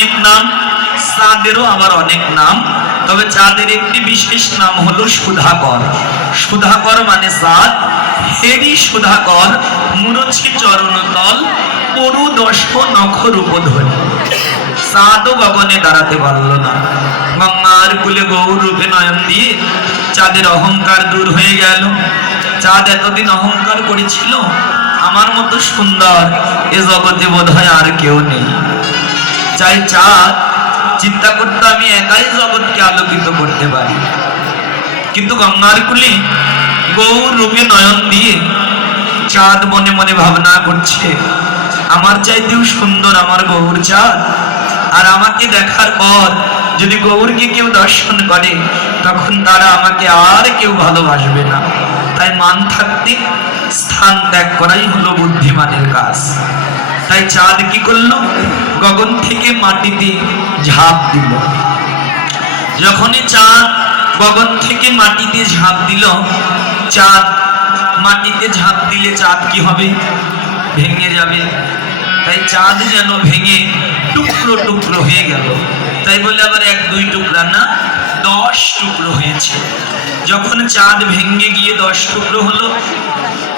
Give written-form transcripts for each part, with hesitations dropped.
অনেক নাম, চাঁদেরও আবার অনেক নাম। তবে চাঁদের একটি বিশেষ নাম হলো সুধাকর। সুধাকর মানে চাঁদ। হেরি সুধাকর মুরছি চরণতল পরু দশ নখ রূপধরি। চাঁদও গগনে দাঁড়াতে পারল না। গঙ্গার কুলে গৌর রূপে নয়ন দিয়ে চাঁদের অহংকার দূর হয়ে গেল। চাঁদ এতদিন অহংকার করেছিল, আমার মতো সুন্দর এ জগতে বোধহয় আর কেউ নেই। চাই চাঁদ চিন্তা করতে আমি একাই জগৎকে আলোকিত করতে পারি। কিন্তু গঙ্গার কুলে গৌর রূপে নয়ন দিয়ে চাঁদ মনে মনে ভাবনা করছে, আমার চাইতেও সুন্দর আমার গৌর চাঁদ। আর আমাকে দেখার পর যদি গৌরকে কেউ দর্শন করে, তখন তারা আমাকে আর কেউ ভালোবাসবে না। তাই মান থাকতে স্থান ত্যাগ করাই হলো বুদ্ধিমানের কাজ। তাই চাঁদ কি করলো? গগন থেকে মাটিতে ঝাঁপ দিল। যখনই চাঁদ গগন থেকে মাটিতে ঝাঁপ দিল, চাঁদ মাটিতে ঝাঁপ দিলে চাঁদ কি হবে? ভেঙে যাবে। তাই চাঁদ যেন ভেঙে টুকরো টুকরো হয়ে গেল। তাই বলে আবার এক দুই টুকরা না, 10 টুকরো হয়েছে। যখন চাঁদ ভেঙে গিয়ে 10 টুকরো হলো,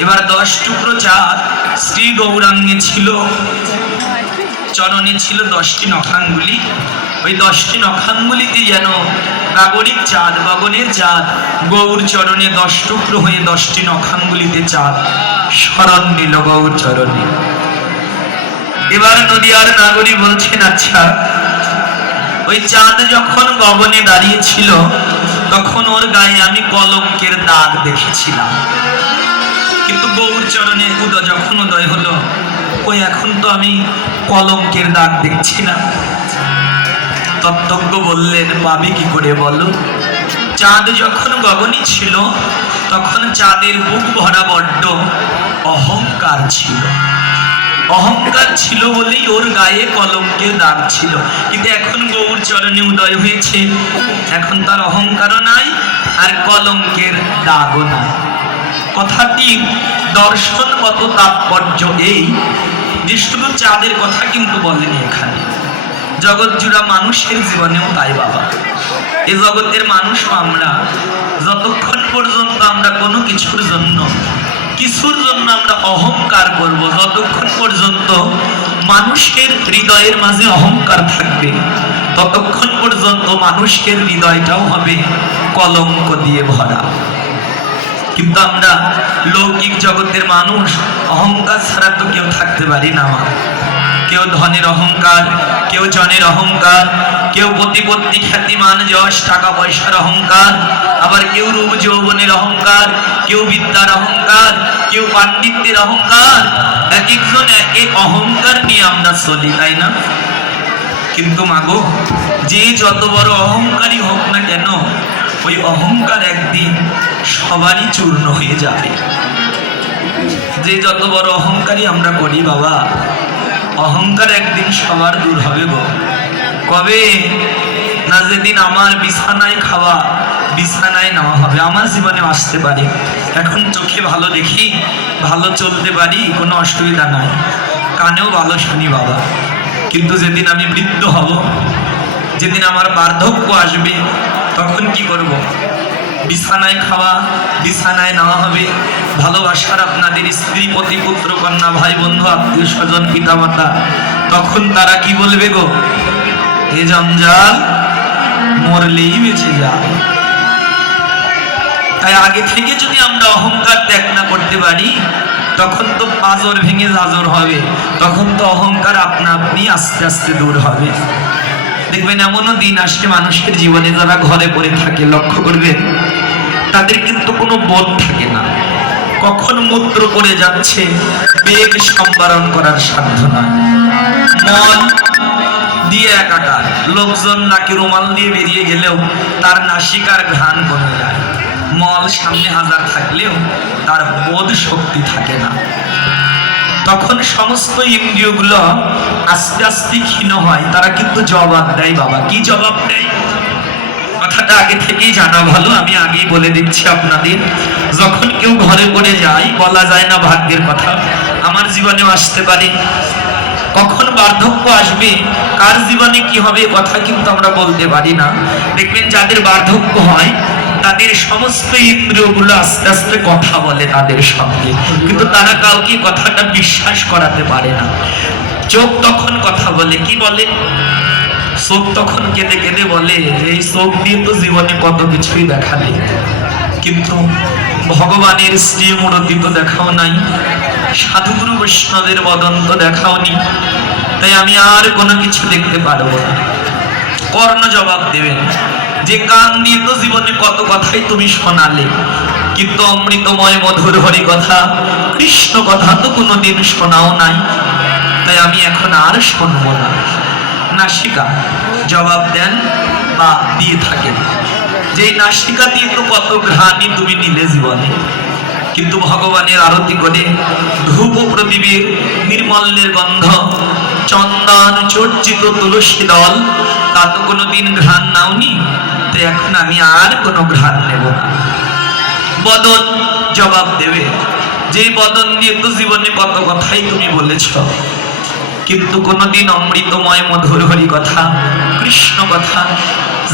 এবার 10 টুকরো চাঁদ শ্রী গৌরাঙ্গে ছিল, চরণে ছিল 10টি নখাঙ্গুলি। ওই 10টি নখাঙ্গুলিতে যেন গাগরিক চাঁদ, গগনের চাঁদ গৌর চরণে 10 টুকরো হয়ে 10টি নখাঙ্গুলিতে চাঁদ শরণ নিল গৌর চরণে। এবার নদিয়ার নাগরী বলছেন, আচ্ছা ওই চাঁদ যখন গগনে দাঁড়িয়েছিল তখন ওর গায়ে আমি কলঙ্কের দাগ দেখেছিলাম, কিন্তু গৌর চরণে যখন উদয় হলো, ওই এখন তো আমি কলঙ্কের দাগ দেখছি না। তত্ত্বজ্ঞ বললেন, পাবি কি করে বলো? চাঁদ যখন গগনে ছিল তখন চাঁদের বুক ভরা বড্ড অহংকার ছিল। অহংকার ছিল বলেই ওর গায়ে কলঙ্কের দাগ ছিল। কিন্তু এখন গৌর চরণে উদয় হয়েছে, এখন তার অহংকারও নাই আর কলঙ্কের দাগও নাই। কথাটি দর্শনগত তাৎপর্য এই যে শুধু চাঁদের কথা কিন্তু বলেনি এখানে, জগৎ জুড়া মানুষের জীবনেও তাই বাবা। এ জগতের মানুষও আমরা যতক্ষণ পর্যন্ত আমরা কোনো কিছুর জন্য আমরা অহংকার করব, যতক্ষণ পর্যন্ত মানুষের হৃদয়ের মাঝে অহংকার থাকবে, ততক্ষণ পর্যন্ত মানুষের হৃদয়টাও হবে কলঙ্ক দিয়ে ভরা। কিন্তু আমরা লৌকিক জগতের মানুষ, অহংকার ছাড়া তো কেউ থাকতে পারি না। কেউ ধনের অহংকার, কেউ জনের অহংকার, কেউ প্রতিপত্তি খ্যাতিমান যশ টাকা পয়সার অহংকার, আবার কেউ রূপ যৌবনের অহংকার, কেউ বিদ্যার অহংকার, কেউ পাণ্ডিত্যের অহংকার। এক একজন এক এক অহংকার নিয়ে আমরা চলি, তাই না? কিন্তু মাগো, যে যত বড় অহংকারী হোক না কেন, ওই অহংকার একদিন সবারই চূর্ণ হয়ে যাবে। যে যত বড় অহংকারী আমরা করি বাবা, অহংকার একদিন সবার দূর হবে গো। কবে না? যেদিন আমার বিছানায় খাওয়া, বিছানায় নেওয়া হবে। আমার জীবনে আসতে পারে, এখন চোখে ভালো দেখি, ভালো চলতে পারি, কোনো অসুবিধা নাই, কানেও ভালো শুনি বাবা। কিন্তু যেদিন আমি বৃদ্ধ হব, যেদিন আমার বার্ধক্য আসবে, তখন কি করব? বিছানায় খাওয়া, বিছানায় নেওয়া হবে, ভালোবাসার আপনাদের স্ত্রী, পতি, পুত্র, কন্যা, ভাই, বন্ধু, আত্মীয় স্বজন, পিতা মাতা, তখন তারা কি বলবে গো? এ জঞ্জাল মরলেই বেঁচে যায়। তাই আগে থেকে যদি আমরা অহংকার ত্যাগ না করতে পারি, তখন তো পাঁজর ভেঙে জাজর হবে, তখন তো অহংকার আপনা আপনি আস্তে আস্তে দূর হবে। দেখবেন এমনও দিন আসে মানুষের জীবনে, যারা ঘরে পড়ে থাকে, লক্ষ্য করবেন তাদের কিন্তু কোনো বোধ থাকে না। কখন মূত্র করে যাচ্ছে বেগ সম্বরণ করার সাধ্য নয়। মল দিয়ে একাকার, লোকজন নাকি রুমাল দিয়ে বেরিয়ে গেলেও তার নাসিকার ঘ্রাণ কমে যায়। মল সামনে হাজার থাকলেও তার বোধ শক্তি থাকে না। তখন সমস্ত ইন্দ্রিয়গুলো আস্তে আস্তে ক্ষীণ হয়। তারা কিন্তু জবাব দেয় বাবা। কি জবাব দেয়? কথাটা আগে থেকেই জানা ভালো, আমি আগেই বলে দিচ্ছি আপনাদের। যখন কেউ ঘরে পড়ে যায়, বলা যায় না ভাগ্যের কথা, আমার জীবনেও আসতে পারে। কখন বার্ধক্য আসবে, কার জীবনে কি হবে কথা কিন্তু আমরা বলতে পারি না। দেখবেন যাদের বার্ধক্য হয় তাদের সমস্ত ইন্দ্রিয়গুলো আস্তে আস্তে কথা বলে তাদের সঙ্গে, কিন্তু তারা কাউকে কথাটা বিশ্বাস করাতে পারে না। চোখ তখন কথা বলে, কি বলে? চোখ তখন কেঁদে কেঁদে বলে যে এই চোখ দিয়ে তো জীবনে কত কিছুই দেখালে, কিন্তু ভগবানের শ্রী মূর্তি তো দেখাও নাই, সাধুগুরু বৈষ্ণবের বদন তো দেখাওনি, তাই আমি আর কোনো কিছু দেখতে পারবো না। কর্ণ জবাব দেবেন যে কান দিয়ে তো জীবনে কত কথাই তুমি শোনালে, কিন্তু অমৃতময় মধুর হরি কথা, কৃষ্ণ কথা তো কোনোদিন শোনাও নাই, তাই আমি এখন আর শুনবো না। নাসিকা জবাব দেন বা দিয়ে থাকেন যে নাসিকা দিয়ে তো কত ঘ্রাণই তুমি নিলে জীবনে, কিন্তু ভগবানের আরতি করে ধূপ প্রদীপের নির্মলের গন্ধ, চন্দন চর্চিত তুলসী দল, তা তো কোনোদিন ঘ্রাণ নাওনি, তো এখন আমি আর কোনো ঘ্রাণ নেব না। বদন জবাব দেবে যে বদন দিয়ে তো জীবনে কত কথাই তুমি বলেছ, কিন্তু কোনোদিন অমৃতময় মধুর হরি কথা, কৃষ্ণ কথা,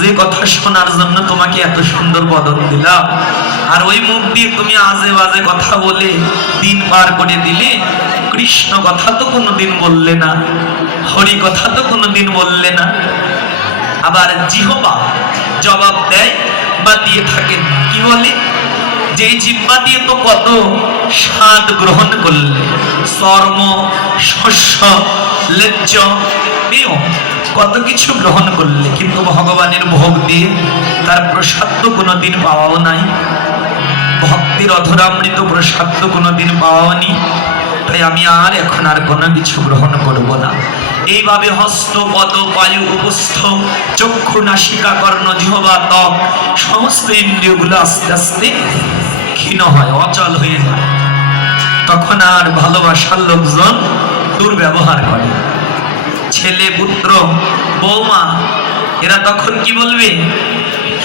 যে কথা শোনার জন্য তোমাকে এত সুন্দর বদন দিলাম, আর ওই মুখ দিয়ে তুমি আজে বাজে কথা বলে দিন পার করে দিলে, কৃষ্ণ কথা তো কোনোদিন বললে না, হরি কথা তো কোনোদিন বললে না। আবার জিহ্বা জবাব দেয় বা দিয়ে থাকেন, কি বলে? যে জিহ্বা দিয়ে তো কত স্বাদ গ্রহণ করলে, চর্ম, শস্য, লেজ্জ, পেয়, কত কিছু গ্রহণ করলে, কিন্তু ভগবানের ভোগ দিয়ে তার প্রসাদ তো কোনোদিন পাওয়াও নাই, ভক্তির অধরামৃত প্রসাদ তো কোনোদিন পাওয়াওনি, তাই আমি আর এখন আর কোনো কিছু গ্রহণ করব না। এইভাবে হস্ত, পদ, পায়ু, উপস্থ, চক্ষু, নাসিকা, কর্ণ, জিহ্বা, ত্বক, সমস্ত ইন্দ্রিয়গুলো আস্তে আস্তে ক্ষীণ হয়, অচল হয়ে যায়। তখন আর ভালোবাসার লোকজন দুর্ব্যবহার করে, ছেলে, পুত্র, বৌমা, এরা তখন কি বলবে?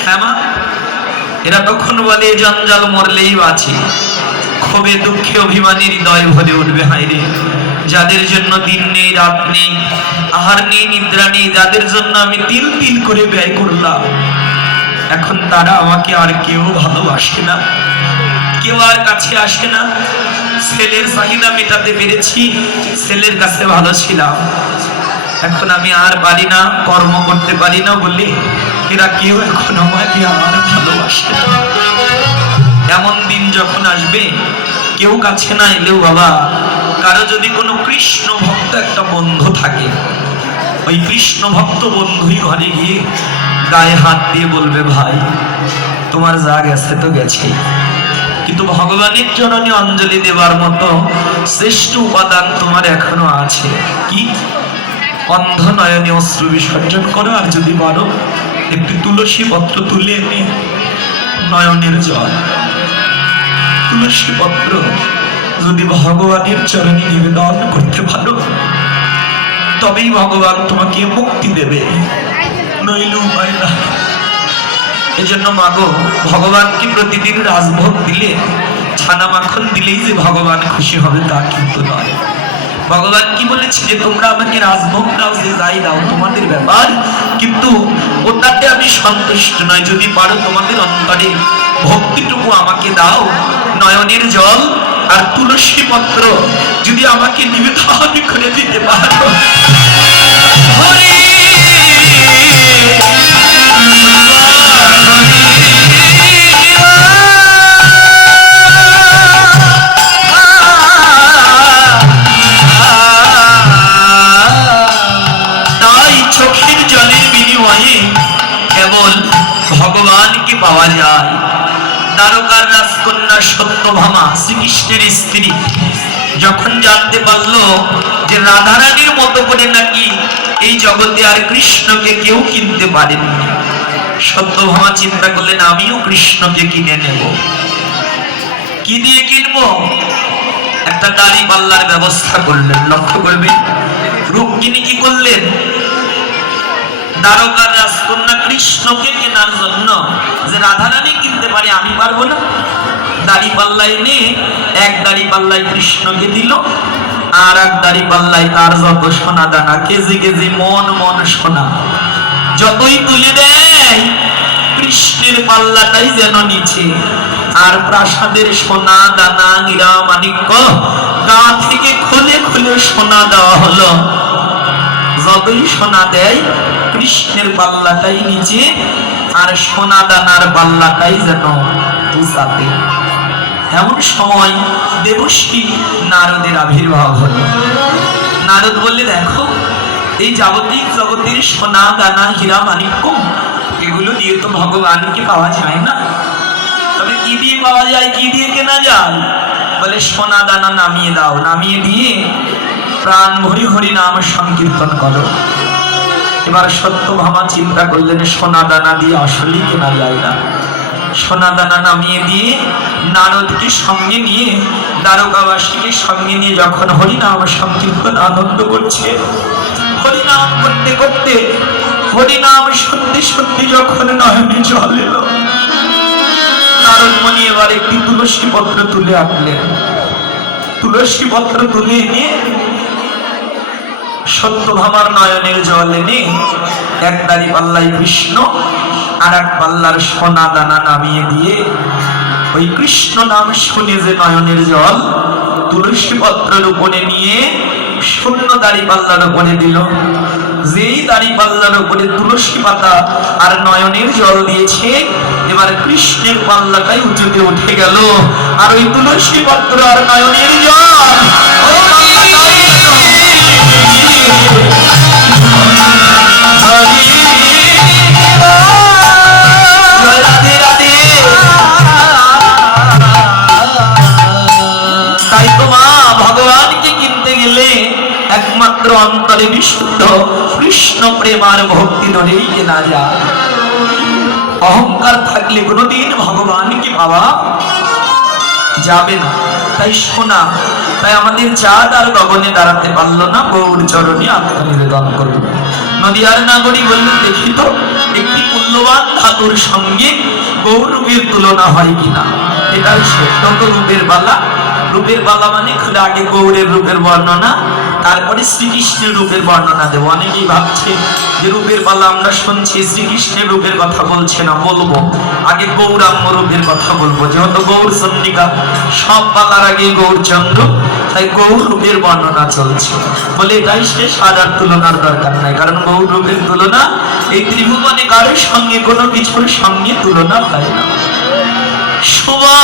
হ্যাঁ মা, এরা তখন বলে জঞ্জাল মরলেই বাঁচি, ক্ষোভে দুঃখে অভিমানী হৃদয় ভরে উঠবে হায়রে, যাদের জন্য দিন নেই রাত নেই, আহার নেই নিদ্রা নেই, যাদের জন্য আমি তিল তিল করে ব্যয় করলাম, এখন তারা আমাকে আর কেউ ভালোবাসে না, কেউ আর কাছে আসে না। ছেলের চাহিদা মেটাতে পেরেছি, ছেলের কাছে ভালো ছিলাম, এখন আমি আর পারি না, কর্ম করতে পারি না বলে এরা কেউ এখন আমাকে আর ভালোবাসে না। এমন দিন যখন আসবে, কেউ কাছে না এলেও বাবা, কারো যদি কোনো কৃষ্ণ ভক্ত একটা বন্ধু থাকে, ওই কৃষ্ণ ভক্ত বন্ধুই ঘরে গিয়ে গায়ে হাত দিয়ে বলবে ভাই তোমার যা গেছে তো গেছে, কিন্তু ভগবানের চরণে অঞ্জলি দেবার মতো শ্রেষ্ঠ উপাদান তোমার এখনো আছে। কি? অন্ধ নয়নে অশ্রু বিসর্জন করো, আর যদি পারো একটি তুলসী পত্র তুলে এনে নয়নের জল, তুলসী পত্র যদি ভগবানের চরণে নিবেদন করতে পারো, তবেই ভগবান তোমাকে মুক্তি দেবে, নইলে উপায় না। এই জন্য মাগো, ভগবানকে প্রতিদিন রাজভোগ দিলে, ছানা মাখন দিলেই যে ভগবান খুশি হবে তা কিন্তু নয়। ভগবান কি বলেছে যে তোমরা আমাকে রাজভোগ দাও, যে যাই দাও তোমাদের ব্যাপার, কিন্তু ওটাতে আমি সন্তুষ্ট নয়, যদি পারো তোমাদের অন্তরে ভক্তিটুকু আমাকে দাও, নয়নের জল আর তুলসী পত্র যদি আমাকে নিবেদন করে দিতে পারো। তাই চোখের জলের বিনিময়ে কেবল ভগবানকে পাওয়া যায়। দ্বারকার রাজকন্যা সত্যভামা, শ্রীকৃষ্ণের স্ত্রী, যখন জানতে পারলো যে রাধারানীর মতো করে নাকি এই জগতে আর কৃষ্ণকে কেউ কিনতে পারেনি, সত্যভামা চিন্তা করলেন আমিও কৃষ্ণকে কিনে নেব। কি দিয়ে কিনবো? একটা দাড়ি পাল্লার ব্যবস্থা করলেন। লক্ষ্য করবেন, রুক্মিণী কি করলেন? দ্বারকার রাজকন্যা কৃষ্ণকে কেনার জন্য যে রাধারানী কিনতে পারে, আমি পারবো না, দাড়ি পাল্লা এনে এক দাড়ি পাল্লায় কৃষ্ণকে দিল, আর এক দাড়ি পাল্লাই তার যত সোনা দানা, কেজি কেজি মন মন সোনা যতই তুলে দেয়, কৃষ্ণের পাল্লাটাই যেন নিচে। আর প্রাসাদের সোনা দানা হীরা মানিক্য গা থেকে খুলে খুলে সোনা দেওয়া হলো। যতই সোনা দেয়, কৃষ্ণের পাল্লাটাই নিচে, আর সোনা দানার পাল্লাটাই যেন উঁচাতে। এমন সময় দেবশ্রী নারদের আবির্ভাব হলো। নারদ বললে, দেখো এই যাবতীয় জগতের সোনা দানা হীরা মানিক্য এগুলো দিয়ে তো ভগবানকে পাওয়া যায় না, তবে কি দিয়ে পাওয়া যায়, কি দিয়ে কেনা যায়? বলে সোনা দানা নামিয়ে দাও, নামিয়ে দিয়ে প্রাণ ভরি হরি নাম সংকীর্তন করো। এবার সত্যভামা চিন্তা করলেন, সোনা দানা দিয়ে আসলেই কেনা যায় না। সোনা দানা নামিয়ে দিয়ে নারদকে সঙ্গে নিয়ে, দ্বারকাবাসীকে সঙ্গে নিয়ে যখন হরিনাম সংকীর্তন আনন্দ করছে, হরিনাম করতে করতে, হরিনাম শুনতে শুনতে যখন নয়নে জল এলো, নারদমণি এবার একটি তুলসী পত্র তুলে আনলেন। তুলসী পত্র তুলে এনে সত্যভামার নয়নের জল এনে এক দাড়ি পাল্লাই কৃষ্ণ আর এক পাল্লার সোনা দানা নামিয়ে দিয়ে, ওই কৃষ্ণ নাম শুনে যে নয়নের জল তুলসী পত্রের উপরে নিয়ে শূন্য দাড়ি পাল্লার উপরে দিল। যেই দাড়ি পাল্লার উপরে তুলসী পাতা আর নয়নের জল দিয়েছে, এবার কৃষ্ণের পাল্লাটাই উঁচুতে উঠে গেল, আর ওই তুলসী পত্র আর নয়নের জল তাই তো মা, ভগবানকে কিনতে গেলে একমাত্র অন্তরে বিশুদ্ধ কৃষ্ণ প্রেমার ভক্তি ধরেই কেনা যায়। অহংকার থাকলে কোনোদিন ভগবানকে পাওয়া যাবে না। তাই শোনা, তাই আমাদের চাঁদ আর গগনে দাঁড়াতে পারলো না, গৌর চরণে আত্মনিবেদন করল। নদিয়ার নাগরী বললেন, দেখি তো একটি মূল্যবান ধাতুর সঙ্গে গৌর রূপের তুলনা হয় কিনা। এটাই সে তত রূপের বালা। রূপের বালা মানে খুলে আগে গৌরের রূপের বর্ণনা, তারপরে শ্রীকৃষ্ণের রূপের বর্ণনা দেব। অনেকেই ভাবছে যে রূপের বালা আমরা শুনছি, শ্রীকৃষ্ণের রূপের কথা বলছে না, বলবো আগে গৌরাঙ্গ রূপের কথা বলবো। যেহেতু গৌর চন্দ্রিকা, সব বালার আগে গৌরচন্দ্র, তাই গৌর রূপের বর্ণনা চলছে। বলে এটাই শেষ, আর তুলনার দরকার নাই, কারণ গৌর রূপের তুলনা এই ত্রিভুবনে কারোর সঙ্গে কোনো কিছুর সঙ্গে তুলনা হয় না। সুবা